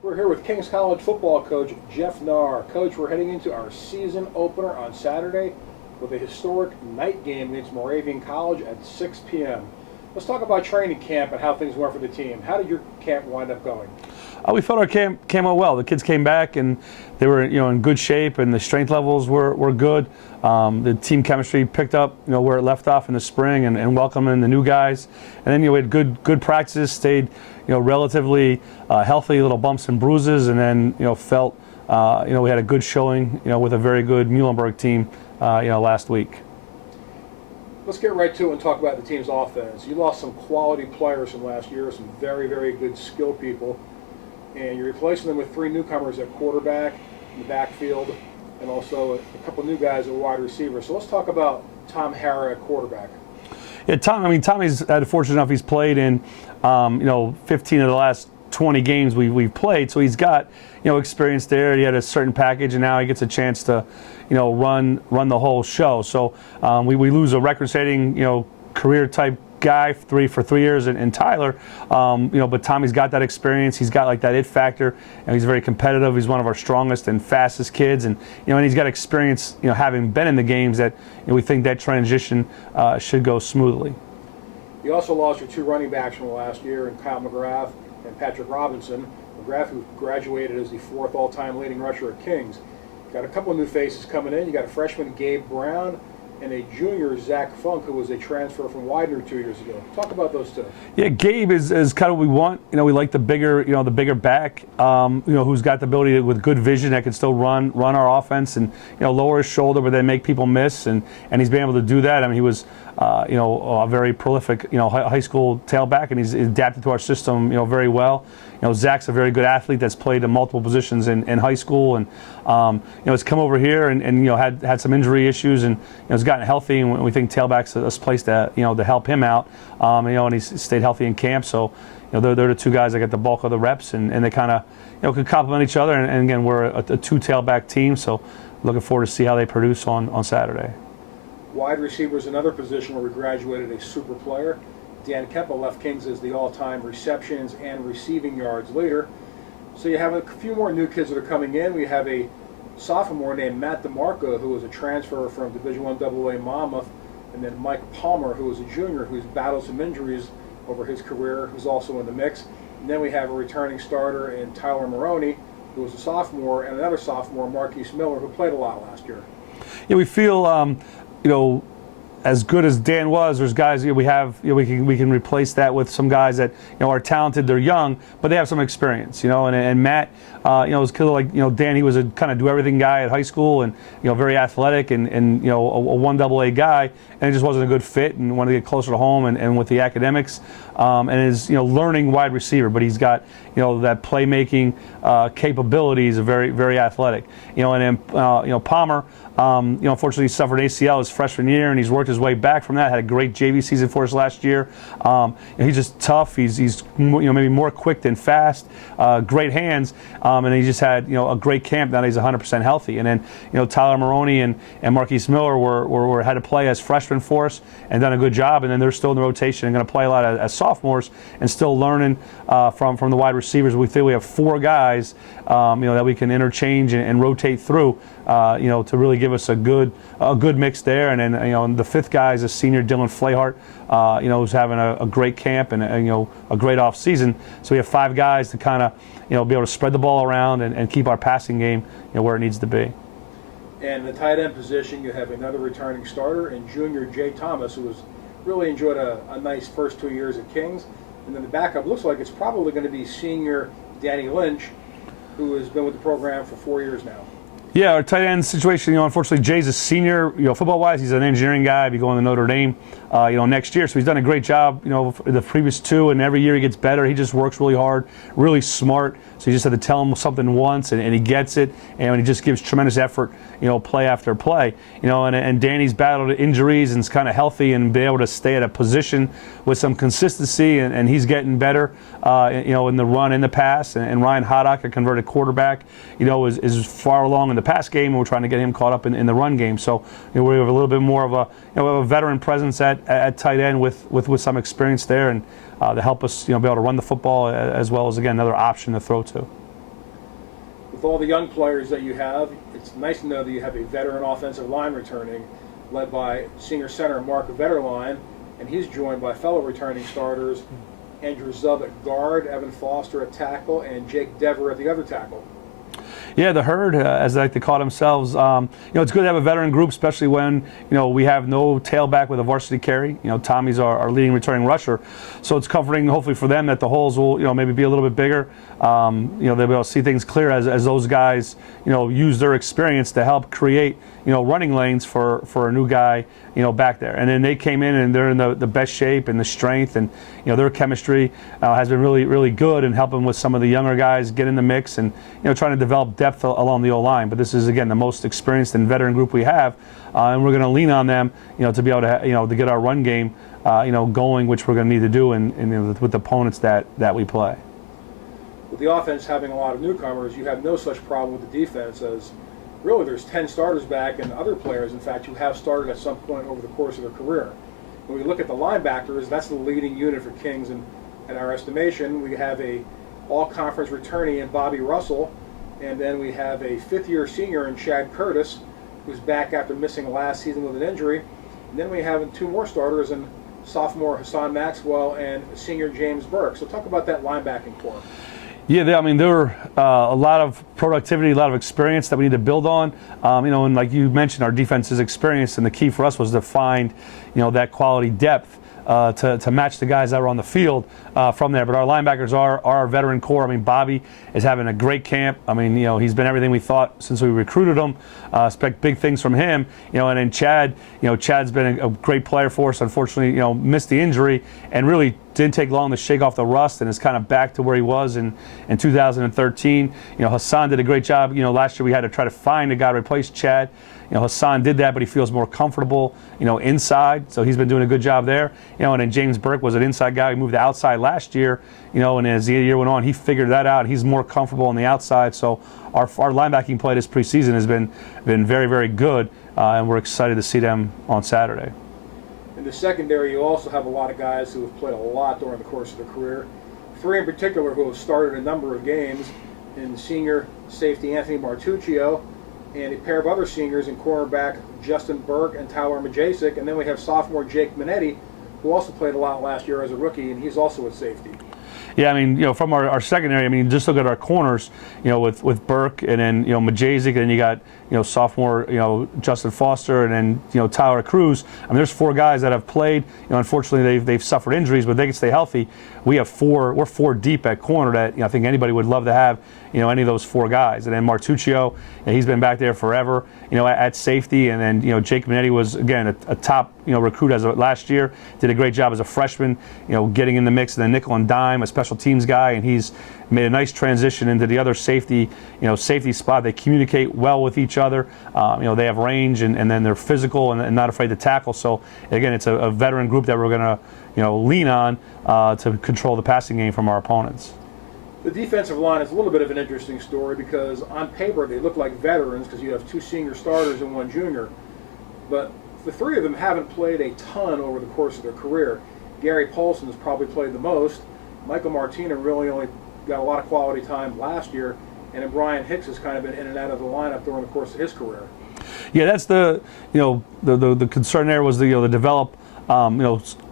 We're here with Kings College football coach Jeff Knarr. Coach, we're heading into our season opener on Saturday with a historic night game against Moravian College at 6 p.m. Let's talk about training camp and how things went for the team. How did your camp wind up going? We felt our camp came out well. The kids came back and they were, in good shape, and the strength levels were good. The team chemistry picked up, where it left off in the spring, and welcoming the new guys. And then we had good practices, stayed, relatively healthy, little bumps and bruises, and then felt, we had a good showing, with a very good Muhlenberg team, last week. Let's get right to it and talk about the team's offense. You lost some quality players from last year, some very, very good skill people, and you're replacing them with three newcomers at quarterback, in the backfield, and also a couple new guys at wide receiver. So let's talk about Tom Harra at quarterback. Yeah, Tommy's had fortunate enough. He's played in, 15 of the last 20 games we've played, so he's got, experience there. He had a certain package, and now he gets a chance to, run the whole show. So we lose a record-setting, career-type guy for 3 years in Tyler, but Tommy's got that experience. He's got like that it factor, and he's very competitive. He's one of our strongest and fastest kids, and and he's got experience, having been in the games that we think that transition should go smoothly. You also lost your two running backs from last year, in Kyle McGrath and Patrick Robinson. McGrath, who graduated as the fourth all-time leading rusher at Kings. Got a couple of new faces coming in. You got a freshman, Gabe Brown, and a junior, Zach Funk, who was a transfer from Widener 2 years ago. Talk about those two. Yeah, Gabe is kind of what we want. We like the bigger, the bigger back, who's got the ability with good vision that can still run our offense and, lower his shoulder, but then make people miss. And he's been able to do that. I mean, he was, a very prolific, high school tailback, and he's adapted to our system, very well. Zach's a very good athlete that's played in multiple positions in high school, and has come over here and had some injury issues, and has gotten healthy, and we think tailback's a place to to help him out, and he's stayed healthy in camp. So they're the two guys that get the bulk of the reps, and they kind of can complement each other. And again, we're a two tailback team, so looking forward to see how they produce on Saturday. Wide receiver is another position where we graduated a super player. Dan Keppel left Kings as the all-time receptions and receiving yards leader. So you have a few more new kids that are coming in. We have a sophomore named Matt DeMarco, who was a transfer from Division I AA Monmouth, and then Mike Palmer, who was a junior who's battled some injuries over his career, who's also in the mix. And then we have a returning starter in Tyler Maroney, who was a sophomore, and another sophomore, Marquise Miller, who played a lot last year. Yeah, we feel, as good as Dan was, there's guys we have. We can replace that with some guys that are talented. They're young, but they have some experience. And Matt, was kind of like Dan. He was a kind of do everything guy at high school, and very athletic, and a 1 AA guy, and it just wasn't a good fit, and wanted to get closer to home and with the academics, and is learning wide receiver, but he's got that playmaking capabilities, are very, very athletic. And then Palmer. Unfortunately, he suffered ACL his freshman year, and he's worked his way back from that. Had a great JV season for us last year. He's just tough. He's maybe more quick than fast. Great hands, and he just had a great camp. Now he's 100% healthy. And then Tyler Maroney and Marquise Miller were had to play as freshmen for us and done a good job. And then they're still in the rotation and going to play a lot as sophomores and still learning from the wide receivers. We think we have 4 guys that we can interchange and rotate through. To really give us a good mix there. And then the 5th guy is a senior, Dylan Flahart, who's having a great camp and a great off season. So we have 5 guys to kind of be able to spread the ball around and keep our passing game where it needs to be. And the tight end position, you have another returning starter and junior Jay Thomas, who has really enjoyed a nice first 2 years at Kings. And then the backup looks like it's probably going to be senior Danny Lynch, who has been with the program for 4 years now. Yeah, our tight end situation, unfortunately, Jay's a senior, football-wise. He's an engineering guy. He'll be going to Notre Dame, next year. So he's done a great job, the previous 2, and every year he gets better. He just works really hard, really smart. So you just have to tell him something once, and he gets it, and he just gives tremendous effort, play after play. And Danny's battled injuries and is kind of healthy and be able to stay at a position with some consistency, and he's getting better, in the run, in the pass. And Ryan Haddock, a converted quarterback, is far along in the pass game, and we're trying to get him caught up in the run game. So we have a little bit more of a veteran presence at tight end with some experience there, and to help us be able to run the football as well as, again, another option to throw to. With all the young players that you have, it's nice to know that you have a veteran offensive line returning, led by senior center Mark Vetterline, and he's joined by fellow returning starters Andrew Zub at guard, Evan Foster at tackle, and Jake Dever at the other tackle. Yeah, the herd, as they like to call themselves. It's good to have a veteran group, especially when we have no tailback with a varsity carry. Tommy's our leading returning rusher, so it's comforting, hopefully for them, that the holes will maybe be a little bit bigger. They'll be able to see things clear as those guys use their experience to help create running lanes for a new guy back there. And then they came in and they're in the best shape and the strength, and their chemistry has been really, really good, and helping with some of the younger guys get in the mix and trying to develop depth along the O-line. But this is, again, the most experienced and veteran group we have, and we're going to lean on them to be able to to get our run game going, which we're going to need to do with the opponents that we play. With the offense having a lot of newcomers, you have no such problem with the defense, as really there's 10 starters back, and other players, in fact, who have started at some point over the course of their career. When we look at the linebackers, that's the leading unit for Kings in our estimation. We have a all-conference returnee in Bobby Russell, and then we have a fifth-year senior in Chad Curtis, who's back after missing last season with an injury. And then we have two more starters in sophomore Hassan Maxwell and senior James Burke. So talk about that linebacking core. Yeah, there were a lot of productivity, a lot of experience that we need to build on. And like you mentioned, our defense is experienced, and the key for us was to find, that quality depth to match the guys that were on the field from there. But our linebackers are our veteran core. I mean, Bobby is having a great camp. I mean, he's been everything we thought since we recruited him. Expect big things from him. And then Chad, Chad's been a great player for us. Unfortunately, missed the injury and really didn't take long to shake off the rust, and is kind of back to where he was in 2013. Hassan did a great job. Last year we had to try to find a guy to replace Chad. Hassan did that, but he feels more comfortable, inside. So he's been doing a good job there. And then James Burke was an inside guy. He moved to outside last year, and as the year went on, he figured that out. He's more comfortable on the outside. So our linebacking play this preseason has been very, very good, and we're excited to see them on Saturday. In the secondary, you also have a lot of guys who have played a lot during the course of their career. Three in particular who have started a number of games, in senior safety Anthony Martuccio, and a pair of other seniors in cornerback Justin Burke and Tyler Majasic. And then we have sophomore Jake Minetti, who also played a lot last year as a rookie, and he's also at safety. Yeah, I mean, from our secondary, I mean, just look at our corners, with Burke, and then, Majasic, and then you got, sophomore, Justin Foster, and then, Tyler Cruz. I mean, there's four guys that have played. Unfortunately, they've suffered injuries, but they can stay healthy. We're four deep at corner that, I think anybody would love to have, any of those four guys. And then Martuccio, he's been back there forever, at safety. And then, Jake Minetti was, again, a top, recruit as of last year. Did a great job as a freshman, getting in the mix, and then nickel and dime, a special teams guy, and he's made a nice transition into the other safety, safety spot. They communicate well with each other. They have range, and then they're physical and not afraid to tackle. So again, it's a veteran group that we're going to, lean on to control the passing game from our opponents. The defensive line is a little bit of an interesting story, because on paper they look like veterans because you have two senior starters and one junior. But the three of them haven't played a ton over the course of their career. Gary Paulson has probably played the most. Michael Martina really only got a lot of quality time last year, and then Brian Hicks has kind of been in and out of the lineup during the course of his career. Yeah, that's the concern there was the develop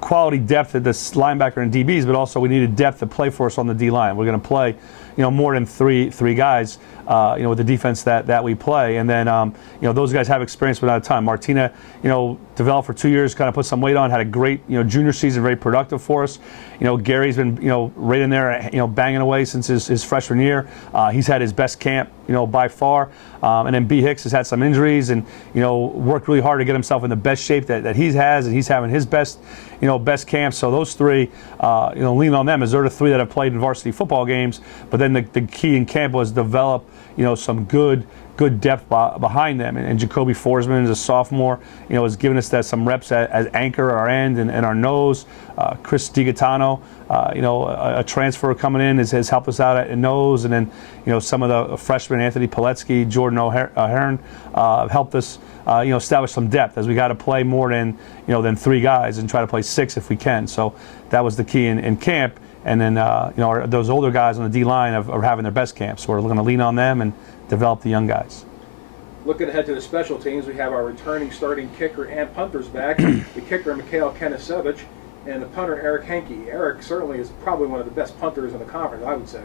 quality depth at this linebacker and DBs, but also we needed depth to play for us on the D line. We're going to play more than three guys with the defense that we play, and then those guys have experience without time. Martina developed for 2 years, kind of put some weight on, had a great junior season, very productive for us. Gary's been right in there banging away since his freshman year. He's had his best camp by far, and then B. Hicks has had some injuries and worked really hard to get himself in the best shape that he has, and he's having his best camp. So those three lean on them, as they're the three that have played in varsity football games. But then the key in camp was develop some good depth behind them, and Jacoby Forsman is a sophomore, has given us some reps as anchor, our end, and our nose. Chris DiGaetano, a transfer coming in has helped us out at nose, and then some of the freshmen, Anthony Piletsky, Jordan O'Hearn, helped us establish some depth, as we got to play more than three guys and try to play six if we can. So that was the key in camp. and then those older guys on the D line are having their best camps. So we're going to lean on them and develop the young guys. Looking ahead to the special teams, we have our returning starting kicker and punters back. The kicker, Mikhail Kenesevich, and the punter, Eric Henke. Eric certainly is probably one of the best punters in the conference, I would say.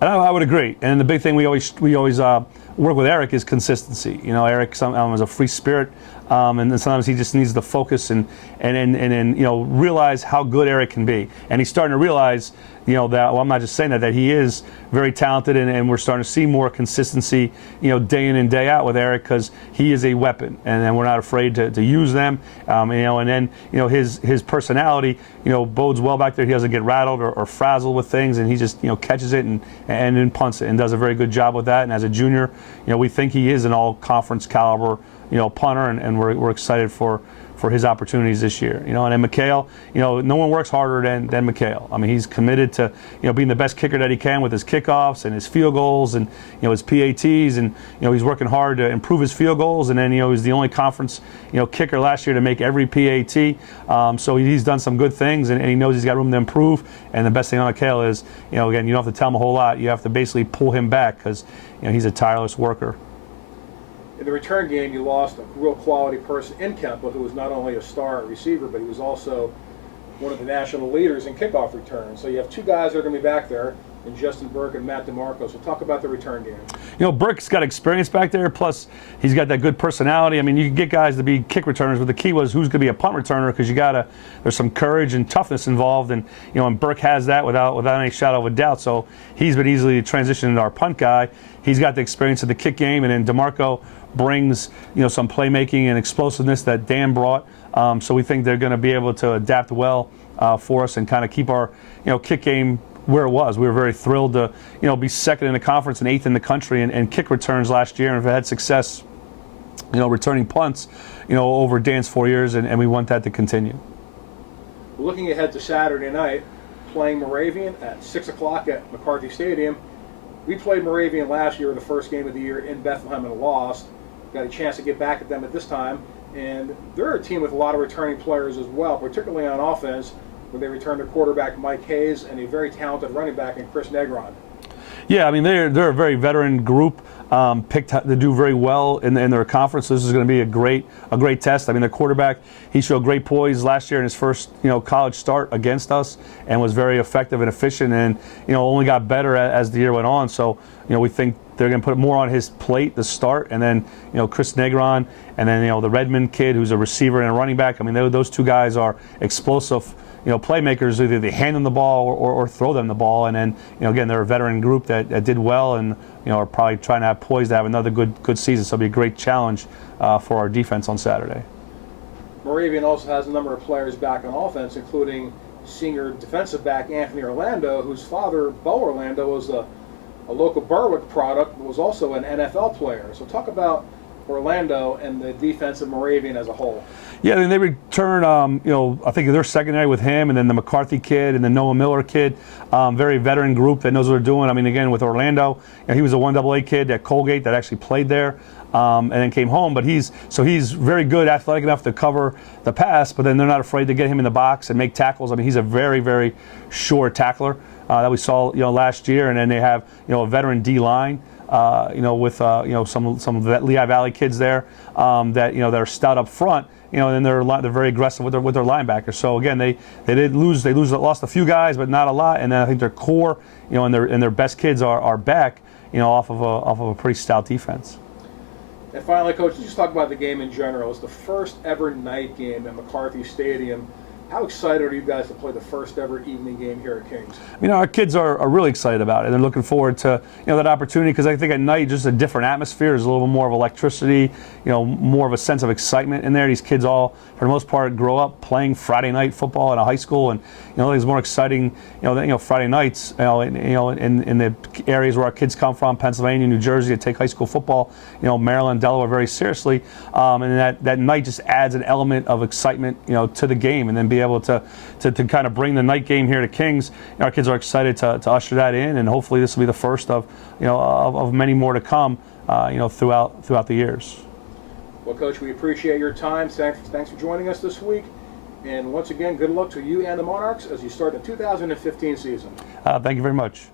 And I would agree. And the big thing we always work with Eric is consistency. Eric is a free spirit, and then sometimes he just needs to focus and realize how good Eric can be. And he's starting to realize that, I'm not just saying that he is very talented, and we're starting to see more consistency, day in and day out with Eric, because he is a weapon, and we're not afraid to use them, and then his personality, bodes well back there. He doesn't get rattled or frazzled with things, and he just catches it and then punts it and does a very good job with that. And as a junior, we think he is an all-conference caliber punter, and we're excited for his opportunities this year. And then Mikhail, no one works harder than Mikhail. I mean, he's committed to being the best kicker that he can with his kickoffs and his field goals and his PATs, and he's working hard to improve his field goals. And then he's the only conference kicker last year to make every PAT. So he's done some good things, and he knows he's got room to improve. And the best thing on Mikhail is, again, you don't have to tell him a whole lot. You have to basically pull him back, because he's a tireless worker. In the return game, you lost a real quality person in Kempa, who was not only a star receiver, but he was also one of the national leaders in kickoff returns. So you have two guys that are going to be back there, in Justin Burke and Matt DeMarco. So talk about the return game. Burke's got experience back there, plus he's got that good personality. I mean, you can get guys to be kick returners, but the key was who's going to be a punt returner, because there's some courage and toughness involved, and and Burke has that without any shadow of a doubt. So he's been easily transitioned into our punt guy. He's got the experience of the kick game, and then DeMarco brings some playmaking and explosiveness that Dan brought. So we think they're going to be able to adapt well for us and kind of keep our kick game where it was. We were very thrilled to be second in the conference and 8th in the country and kick returns last year, and have had success returning punts over Dan's 4 years, and we want that to continue. Looking ahead to Saturday night, playing Moravian at 6 o'clock at McCarthy Stadium. We played Moravian last year, the first game of the year in Bethlehem, and lost. Got a chance to get back at them at this time, and they're a team with a lot of returning players as well, particularly on offense, where they returned their quarterback Mike Hayes and a very talented running back in Chris Negron. Yeah, I mean, they're a very veteran group, picked to do very well in their conference. This is going to be a great test. I mean, the quarterback, he showed great poise last year in his first college start against us, and was very effective and efficient, and only got better as the year went on. So we think they're going to put more on his plate to start, and then Chris Negron, and then the Redmond kid who's a receiver and a running back. I mean, those two guys are explosive playmakers. Either they hand them the ball or throw them the ball. And then again, they're a veteran group that did well, and are probably trying to have poised to have another good season. So it'll be a great challenge for our defense on Saturday. Moravian also has a number of players back on offense, including senior defensive back Anthony Orlando, whose father, Bo Orlando, was a local Berwick product, but was also an NFL player. So talk about Orlando and the defense of Moravian as a whole. Yeah, and they return, I think they're secondary with him, and then the McCarthy kid and the Noah Miller kid. Very veteran group that knows what they're doing. I mean, again, with Orlando, he was a 1AA kid at Colgate that actually played there, and then came home. But he's very good, athletic enough to cover the pass, but then they're not afraid to get him in the box and make tackles. I mean, he's a very, very sure tackler that we saw last year. And then they have a veteran D line. With some of the Lehigh Valley kids there that are stout up front, and they're very aggressive with their linebackers. So again, they lost a few guys, but not a lot. And then I think their core, and their best kids are back, off of a pretty stout defense. And finally, Coach, let's just talk about the game in general. It's the first ever night game at McCarthy Stadium. How excited are you guys to play the first ever evening game here at Kings? Our kids are really excited about it. They're looking forward to that opportunity, because I think at night just a different atmosphere. There's a little bit more of electricity, more of a sense of excitement in there. These kids all, for the most part, grow up playing Friday night football in a high school, and it's more exciting, Friday nights, in the areas where our kids come from, Pennsylvania, New Jersey, to take high school football, Maryland, Delaware, very seriously, and that night just adds an element of excitement, to the game, and then be able to kind of bring the night game here to Kings. Our kids are excited to usher that in, and hopefully this will be the first of many more to come, throughout the years. Well, Coach, we appreciate your time. Thanks for joining us this week, And once again, good luck to you and the Monarchs as you start the 2015 season. Thank you very much.